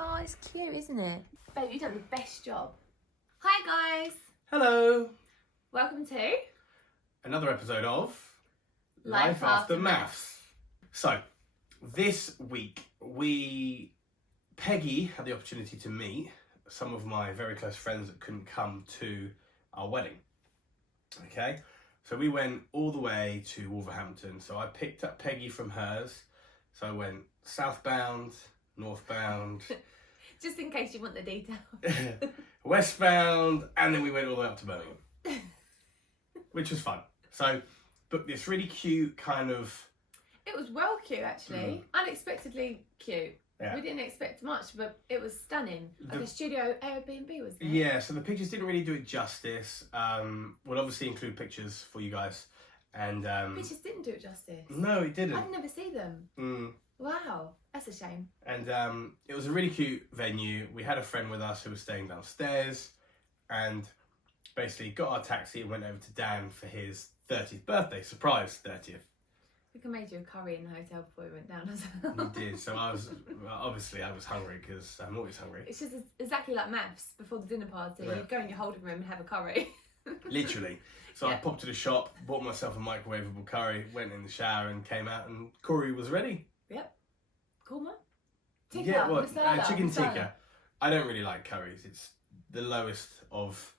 Oh, it's cute, isn't it? Babe, you've done the best job. Hi guys. Hello. Welcome to Another episode of Life After Maths. So, this week Peggy had the opportunity to meet some of my very close friends that couldn't come to our wedding. Okay, so we went all the way to Wolverhampton. So I picked up Peggy from hers. So I went southbound, northbound, just in case you want the details. westbound, and then we went all the way up to Birmingham, which was fun. So booked this really cute kind of... It was well cute actually, unexpectedly cute. Yeah. We didn't expect much, but it was stunning. Like a studio Airbnb was there. Yeah, so the pictures didn't really do it justice. We'll obviously include pictures for you guys. And Pictures didn't do it justice. no, it didn't. I've never seen them. Wow, that's a shame. And it was a really cute venue. We had a friend with us who was staying downstairs, and basically got our taxi and went over to Dan for his 30th birthday, surprise 30th. I think I made you a curry in the hotel before we went down as well. You did. So I was hungry because I'm always hungry. It's just exactly like maths before the dinner party. Yeah. You go in your holding room and have a curry. Literally. So Yeah. I popped to the shop, bought myself a microwavable curry, went in the shower and came out, and curry was ready. Yep. Cool, man. Tikka, Yeah, well, masala, chicken masala. tikka. I don't really like curries. It's the lowest of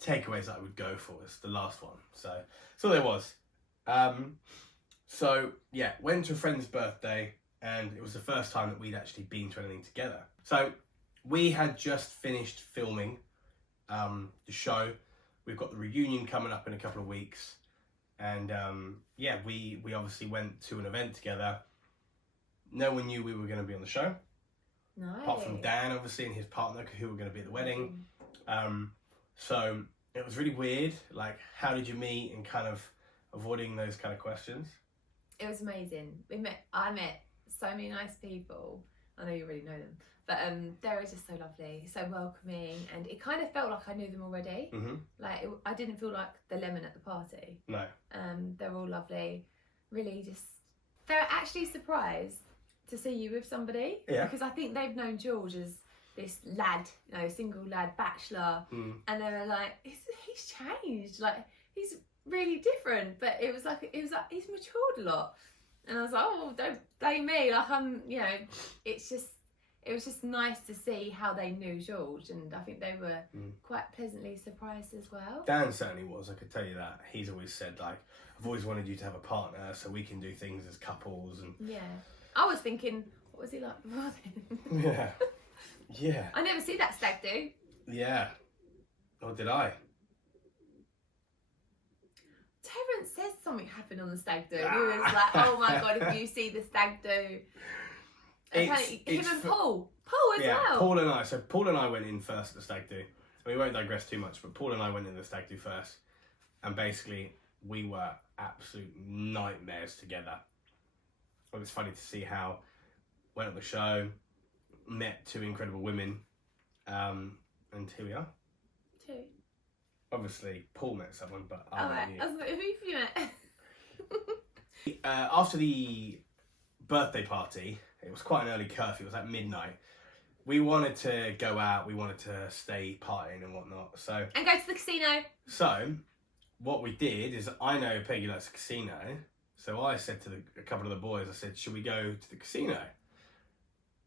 takeaways that I would go for. It's the last one. So that's all there was. So yeah, went to a friend's birthday, and it was the first time that we'd actually been to anything together. So we had just finished filming the show. We've got the reunion coming up in a couple of weeks, and yeah, we obviously went to an event together. No one knew we were going to be on the show, Nice. apart from Dan, obviously, and his partner, who were going to be at the wedding. So it was really weird. Like, how did you meet, and kind of avoiding those kind of questions. It was amazing. I met so many nice people. I know you already know them, but they were just so lovely, so welcoming, and it kind of felt like I knew them already. Like I didn't feel like the lemon at the party. No. They're all lovely. Really, just they're actually surprised to see you with somebody. Yeah. Because I think they've known George as this lad, single lad, bachelor, and they were like, he's changed. Like he's really different, but it was like he's matured a lot, and I was like, oh, don't blame me. Like it was just nice to see how they knew George, and I think they were quite pleasantly surprised as well. Dan certainly was, I could tell you that. He's always said, like, I've always wanted you to have a partner so we can do things as couples. And Yeah, I was thinking, what was he like before then? Yeah. I never see that stag do. Yeah. Or did I? Terence says something happened on the stag do. He was like, oh my god, if you see the stag do. Apparently, him and Paul as well. Paul and I. So Paul and I went in first at the stag do. We won't digress too much, but Paul and I went in the stag do first, and basically we were absolute nightmares together. It was funny to see how went at the show, met two incredible women, and here we are. Two. Obviously, Paul met someone, but I Alright, met you. I was like, who have you met? After the birthday party, it was quite an early curfew. It was like midnight. We wanted to go out. We wanted to stay partying and whatnot. And go to the casino. So what we did is, I know Peggy likes a casino. So I said to a couple of the boys, I said, should we go to the casino?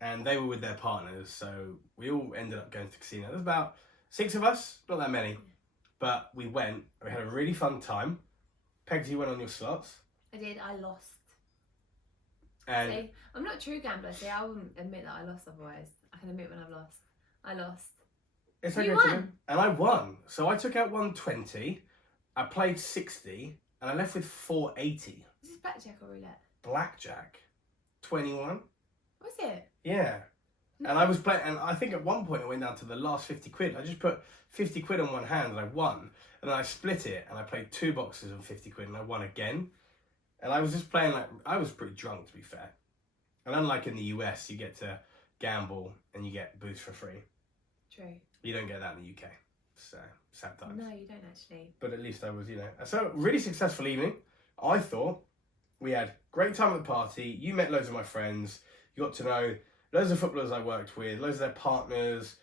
And they were with their partners. So we all ended up going to the casino. There's about 6 of us, not that many. But we went. We had a really fun time. Pegs, you went on your slots. I did. I lost. And See, I'm not a true gambler. See, I wouldn't admit that I lost otherwise. I can admit when I've lost. I lost. it's You okay to won. win. And I won. So I took out 120. I played 60. And I left with 480. Is this blackjack or roulette? Blackjack. 21. What's it? Yeah. And I was playing, and I think at one point it went down to the last 50 quid. I just put 50 quid on one hand and I won. And then I split it and I played 2 boxes of 50 quid and I won again. And I was just playing like, I was pretty drunk, to be fair. And unlike in the US, you get to gamble and you get booze for free. True. You don't get that in the UK. So, sad times. No, you don't actually. But at least I was, So, really successful evening. I thought we had great time at the party. You met loads of my friends. You got to know loads of footballers I worked with, loads of their partners.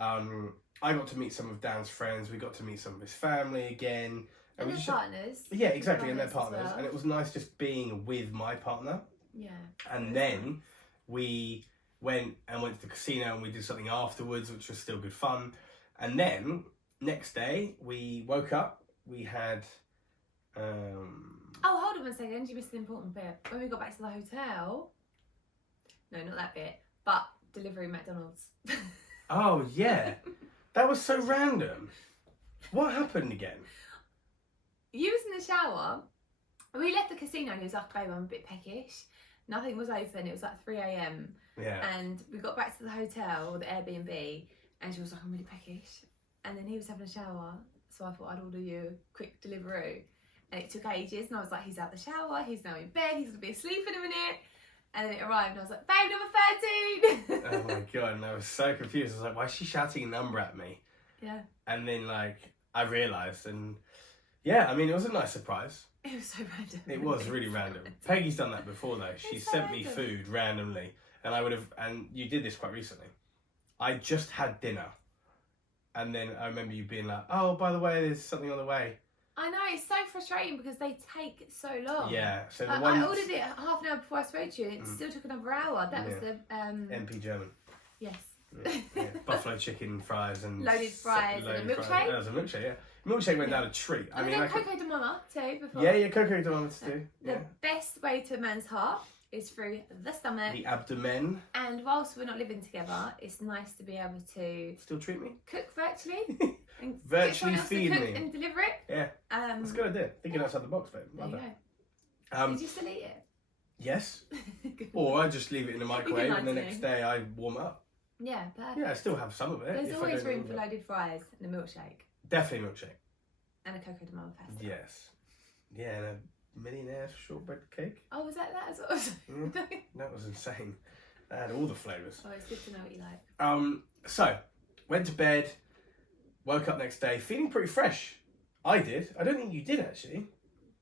I got to meet some of Dan's friends. We got to meet some of his family again. And their partners. Yeah, exactly, and their partners. Well. And it was nice just being with my partner. Yeah. And then we went to the casino and we did something afterwards, which was still good fun. And then next day we woke up. We had. Oh, hold on a second. You missed an important bit. When we got back to the hotel. No, not that bit. But delivery McDonald's. Oh yeah, that was so random. What happened again? You was in the shower. We left the casino and he was like, babe, I'm a bit peckish. Nothing was open. It was like 3 a.m. Yeah. And we got back to the hotel or the Airbnb and she was like, I'm really peckish. And then he was having a shower. So I thought I'd order you a quick delivery. And it took ages. And I was like, he's out the shower. He's now in bed. He's going to be asleep in a minute. And then it arrived and I was like, babe, number 13. Oh my God. And I was so confused. I was like, why is she shouting a number at me? Yeah. And then like, I realised and yeah, I mean, it was a nice surprise. It was so random. It was really random. Peggy's done that before though. She sent me food randomly and and you did this quite recently. I just had dinner and then I remember you being like, oh, by the way, there's something on the way. I know, it's so frustrating because they take so long. Yeah. So I ordered it half an hour before I spoke to you and it still took another hour. That was the... MP German. Yes. Yeah. Buffalo chicken fries and... Loaded fries and a milkshake. That was a milkshake, yeah. Milkshake went down a treat. I mean, Coco de Mama too before. Yeah, Coco de Mama too. The best way to a man's heart is through the stomach. The abdomen. And whilst we're not living together, it's nice to be able to... Still treat me? Cook virtually. And virtually feed cook me. And deliver it. Yeah. That's a good idea. Thinking outside the box, babe. There you go. Did you still eat it? Yes. Or I just leave it in the microwave and the next day I warm it up. Yeah, perfect. Yeah, I still have some of it. There's always room for loaded fries and a milkshake. Definitely milkshake. And a Coco de Mama pasta. Yes. Yeah, and a millionaire shortbread cake. Oh, was that as well? That was insane. That had all the flavours. Oh, it's good to know what you like. So, went to bed, woke up next day, feeling pretty fresh. I did. I don't think you did actually.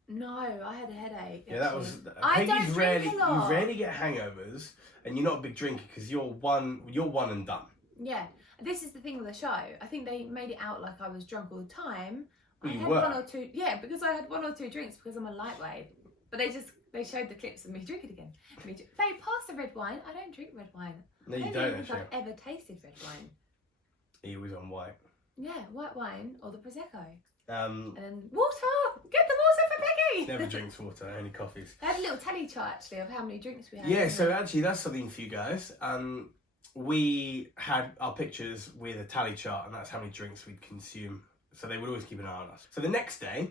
No, I had a headache. Yeah, that was. I don't drink a lot. You rarely get hangovers, and you're not a big drinker because you're one and done. Yeah, this is the thing with the show. I think they made it out like I was drunk all the time. Well, I had one or two. Yeah, because I had one or two drinks because I'm a lightweight. But they showed the clips of me drinking again. They pass the red wine. I don't drink red wine. No, you I don't think actually. I've ever tasted red wine. He was on white. Yeah, white wine or the prosecco. And then water. Get the water for Peggy. Never drinks water, only coffees. I had a little tally chart actually of how many drinks we had. Yeah, so actually that's something for you guys. We had our pictures with a tally chart, and that's how many drinks we'd consume. So they would always keep an eye on us. So the next day,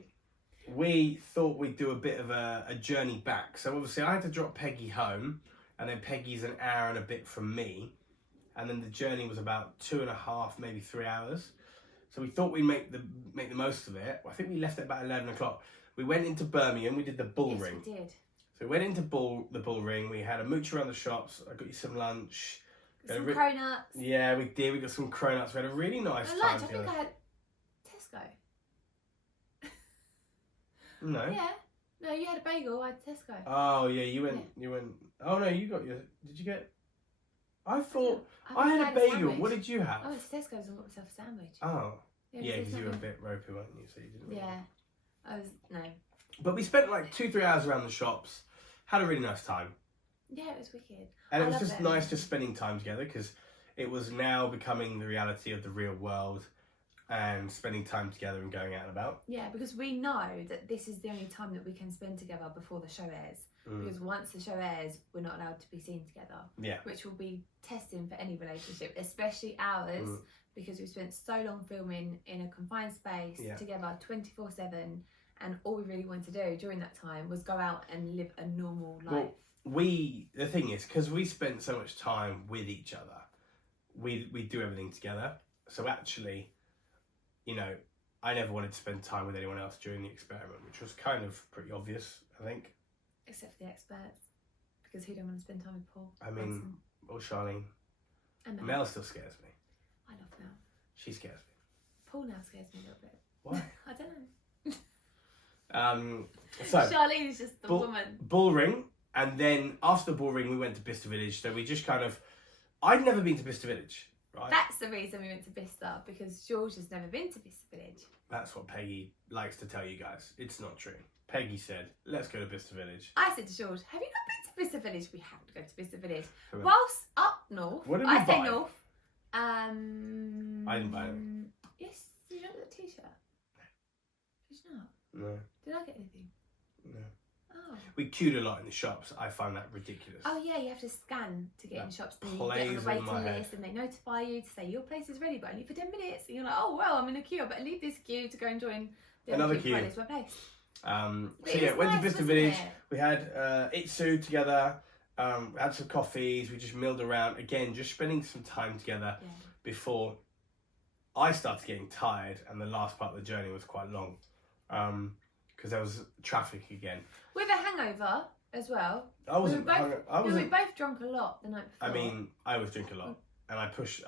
we thought we'd do a bit of a journey back. So obviously I had to drop Peggy home, and then Peggy's an hour and a bit from me. And then the journey was about 2.5, maybe 3 hours. So we thought we'd make the most of it. I think we left at about 11 o'clock. We went into Birmingham, we did the bull ring. We did. So we went into the bull ring, we had a mooch around the shops, I got you some lunch. Some cronuts. Yeah, we did, we got some cronuts, we had a really nice time lunch, together. I think I had Tesco. No. Yeah. No, you had a bagel, I had Tesco. Oh yeah, you went, oh no, you got did you get, I thought, I had a bagel, what did you have? I went to Tesco's and got myself a sandwich. Oh. Yeah, because you were a bit ropey, weren't you? So you didn't really. Yeah. No. But we spent like 2-3 hours around the shops, had a really nice time. Yeah, it was wicked. And it was just nice just spending time together because it was now becoming the reality of the real world and spending time together and going out and about. Yeah, because we know that this is the only time that we can spend together before the show airs. Because once the show airs, we're not allowed to be seen together. Yeah. Which will be testing for any relationship, especially ours, because we spent so long filming in a confined space together 24/7, and all we really wanted to do during that time was go out and live a normal life. Well, the thing is, because we spent so much time with each other, we do everything together. So actually, you know, I never wanted to spend time with anyone else during the experiment, which was kind of pretty obvious, I think. Except for the experts, because who don't want to spend time with Paul? I mean, or Charlene. And Mel still scares me. I love Mel. She scares me. Paul now scares me a little bit. Why? I don't know. So Charlene is just the woman. Bull ring, and then after the bull ring, we went to Bicester Village. So we just kind of I'd never been to Bicester Village, right? That's the reason we went to Bicester, because George has never been to Bicester Village. That's what Peggy likes to tell you guys. It's not true. Peggy said, let's go to Bicester Village. I said to George, have you not been to Bicester Village? We have to go to Bicester Village. Come on. Whilst up north, What did we I say buy? north. I didn't buy them. Yes, you got that t-shirt. Did you not? No. Did I get anything? No. Oh. We queued a lot in the shops. I find that ridiculous. Oh yeah, you have to scan to get in the shops. And you get on plays the waiting in my head. list, and they notify you to say your place is ready, but only for 10 minutes. And you're like, oh well, I'm in a queue. I better leave this queue to go and join the Another other queue. It's my place. So yeah, went to Bicester Village. We had Itsu together. Had some coffees. We just milled around again, just spending some time together before I started getting tired, and the last part of the journey was quite long because there was traffic again. With a hangover as well. I wasn't. We both drunk a lot the night before. I mean, I always drink a lot, and I push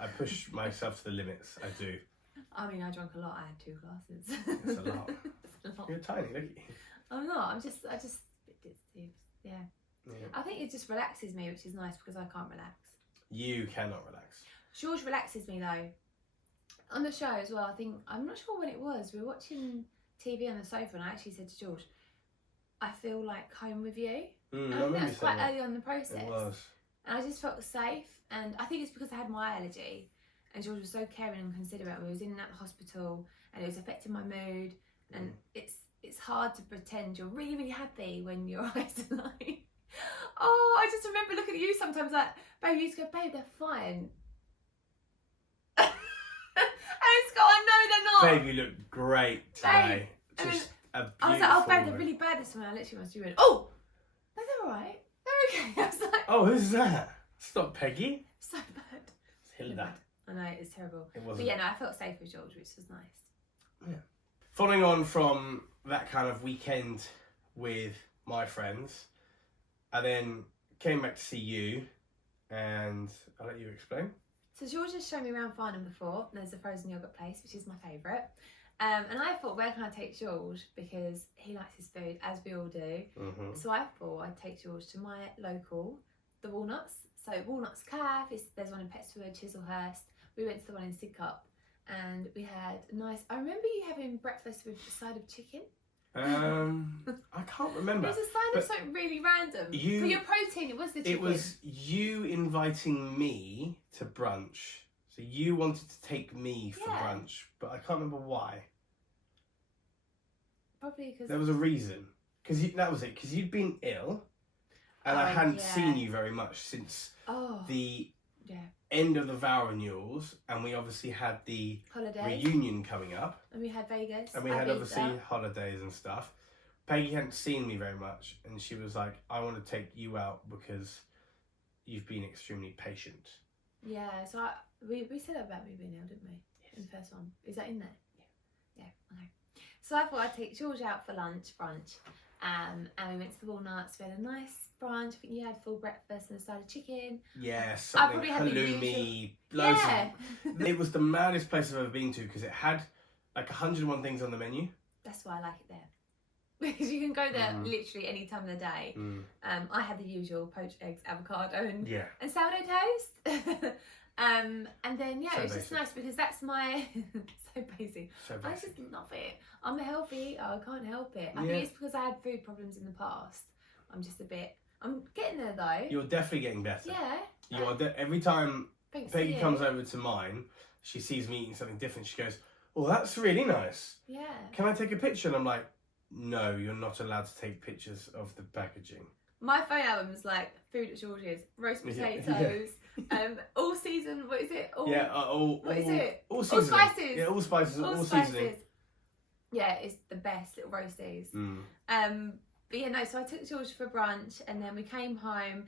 myself to the limits. I do. I mean, I drank a lot. I had 2 glasses. It's a lot. It's a lot. You're tiny, look at you. I'm not. I just. Yeah. Yeah. I think it just relaxes me, which is nice because I can't relax. You cannot relax. George relaxes me though. On the show as well, I think, I'm not sure when it was, we were watching TV on the sofa and I actually said to George, I feel like home with you. And I think that was quite early on in the process. It was. And I just felt safe, and I think it's because I had my allergy and George was so caring and considerate. We was in and out of the hospital and it was affecting my mood, and it's hard to pretend you're really, really happy when your eyes are like, oh, I just remember looking at you sometimes like, babe, you used to go, babe, they're fine. I know they're not. Babe, you look great today. Babe. Just a beautiful I was like, oh, babe, they're really bad this one. I literally must have went, oh, no, they're alright. They're okay. I was like, oh, who's that? It's not Peggy. so bad. It's Hilda. I know, it's terrible. It wasn't. But yeah, no, I felt safe with George, which was nice. Yeah. Following on from that kind of weekend with my friends, I then came back to see you, and I'll let you explain. So George has shown me around Farnham before. There's a frozen yogurt place, which is my favourite. And I thought, where can I take George? Because he likes his food, as we all do. So I thought I'd take George to my local, the Walnuts. So Walnuts Cafe, there's one in Petswood, Chislehurst. We went to the one in Sidcup, and we had a nice, I remember you having breakfast with a side of chicken. I can't remember. It was a side of something really random. For your protein, it was the chicken. It was you inviting me to brunch. So you wanted to take me for brunch, but I can't remember why. Probably because there was a reason. Because that was it. Because you'd been ill, and I hadn't seen you very much since the end of the vow renewals, and we obviously had the reunion coming up, and we had Vegas, and we had obviously holidays and stuff. Peggy hadn't seen me very much, and she was like, I want to take you out because you've been extremely patient. Yeah, so we said about me being ill, didn't we? Yes. In the first one. Is that in there? Yeah. Okay. So I thought I'd take George out for brunch, and we went to the Walnuts. We had a nice brunch. I think you had full breakfast and a side of chicken. Yeah, something halloumi, loads of... It was the maddest place I've ever been to because it had like 101 things on the menu. That's why I like it there. Because you can go there literally any time of the day. I had the usual poached eggs, avocado, and sourdough toast. And then it was just nice because that's my so basic. I just love it. I'm a healthy eater. I can't help it. I think it's because I had food problems in the past. I'm getting there though. You're definitely getting better. Yeah. You are. Every time Peggy comes over to mine, she sees me eating something different. She goes, "Oh, that's really nice. Yeah. Can I take a picture?" And I'm like, no, you're not allowed to take pictures of the packaging. My phone album's like food at George's, roast potatoes, all season. What is it? What is it? All spices. Yeah, all spices, all seasoning. Yeah, it's the best little roasties. But yeah, no. So I took George for brunch, and then we came home.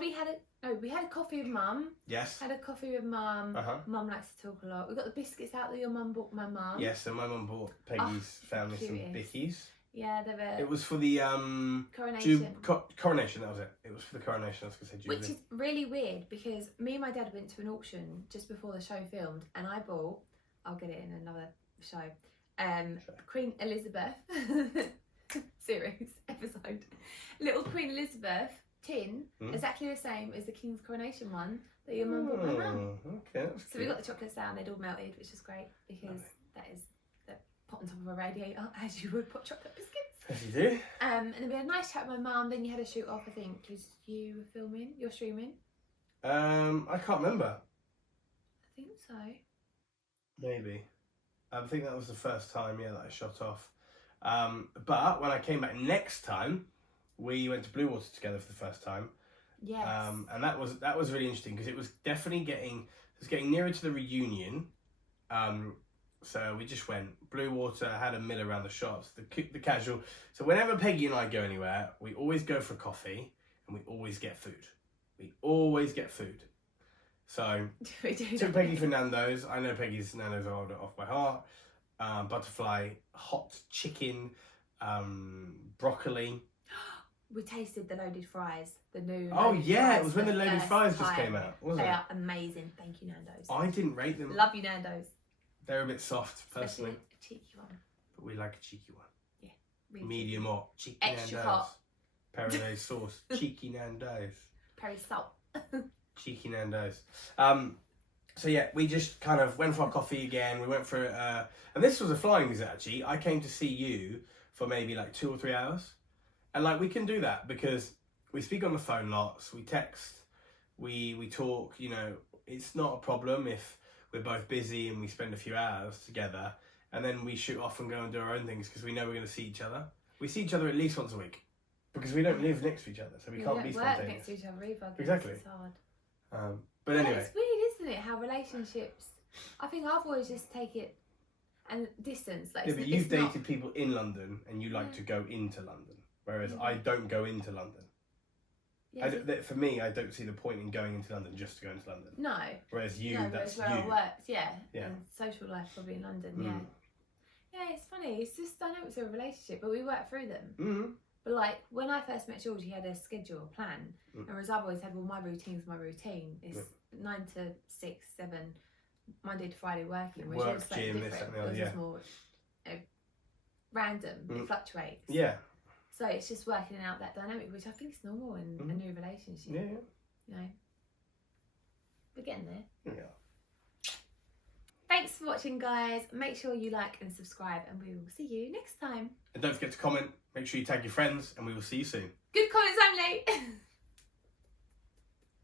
We had a coffee with Mum. Yes. Had a coffee with Mum. Mum likes to talk a lot. We got the biscuits out that your mum bought my mum. Yes, so my mum bought Peggy's family some bickies. Yeah, they were. It was for the coronation. Coronation, that was it. It was for the coronation. I was going to say Jubilee. Which is really weird because me and my dad went to an auction just before the show filmed, and I bought. I'll get it in another show. Queen Elizabeth series episode. Little Queen Elizabeth tin, exactly the same as the King's Coronation one that your mum bought my mum. Okay, that's So we got the chocolates down, they'd all melted, which was great because that is the pot on top of a radiator, as you would put chocolate biscuits. As you do. And then we had a nice chat with my mum. Then you had a shoot off, I think, because you were filming. You're streaming. I can't remember. I think so. Maybe. I think that was the first time, that I shot off. But when I came back next time, we went to Blue Water together for the first time. Yes. And that was really interesting because it was definitely getting nearer to the reunion. So we just went Blue Water, had a mill around the shops, the casual. So whenever Peggy and I go anywhere, we always go for coffee and we always get food. We always get food. So we do. took Peggy for Nando's. I know Peggy's Nando's order off by heart. Butterfly, hot chicken, broccoli. We tasted the loaded fries, the new. Oh yeah, it was when the loaded fries just came out, wasn't They it? are amazing. Thank you, Nando's. I didn't rate them. Love you, Nando's. They're a bit soft, personally. Especially a cheeky one. But we like a cheeky one. Yeah. Really Medium cheeky. hot. Cheeky Extra Nando's. hot. Paradise sauce. Cheeky Nando's. Peri salt. Cheeky Nando's. So yeah, we just kind of went for our coffee again. We went for and this was a flying visit actually. I came to see you for maybe like 2 or 3 hours. And like we can do that because we speak on the phone lots, we text, we talk, it's not a problem if we're both busy and we spend a few hours together and then we shoot off and go and do our own things because we know we're going to see each other. We see each other at least once a week because we don't live next to each other, so we can't be spontaneous. We don't work next to each other either. Exactly. It's hard. But anyway. It's weird, isn't it, how relationships... I think I've always just take it and distance. Like, Yeah, but you've dated people in London and you like to go into London, whereas I don't go into London. Yeah, For me, I don't see the point in going into London just to go into London. No. Whereas you, that's where you. I worked, yeah. Yeah. And social life probably in London, yeah. Yeah, it's funny. It's just dynamics of a relationship, but we work through them. Mm-hmm. But like when I first met George, he had a schedule, a plan, whereas I've always had, well, my routine's my routine. It's 9 to 6, 7, Monday to Friday working. Whereas Work, yours is gym, different. this, that, and the other, Yours is more random. It fluctuates. Yeah. So it's just working out that dynamic, which I think is normal in a new relationship. Yeah. You know, we're getting there. Yeah. Thanks for watching, guys. Make sure you like and subscribe, and we will see you next time. And don't forget to comment. Make sure you tag your friends, and we will see you soon. Good comments only.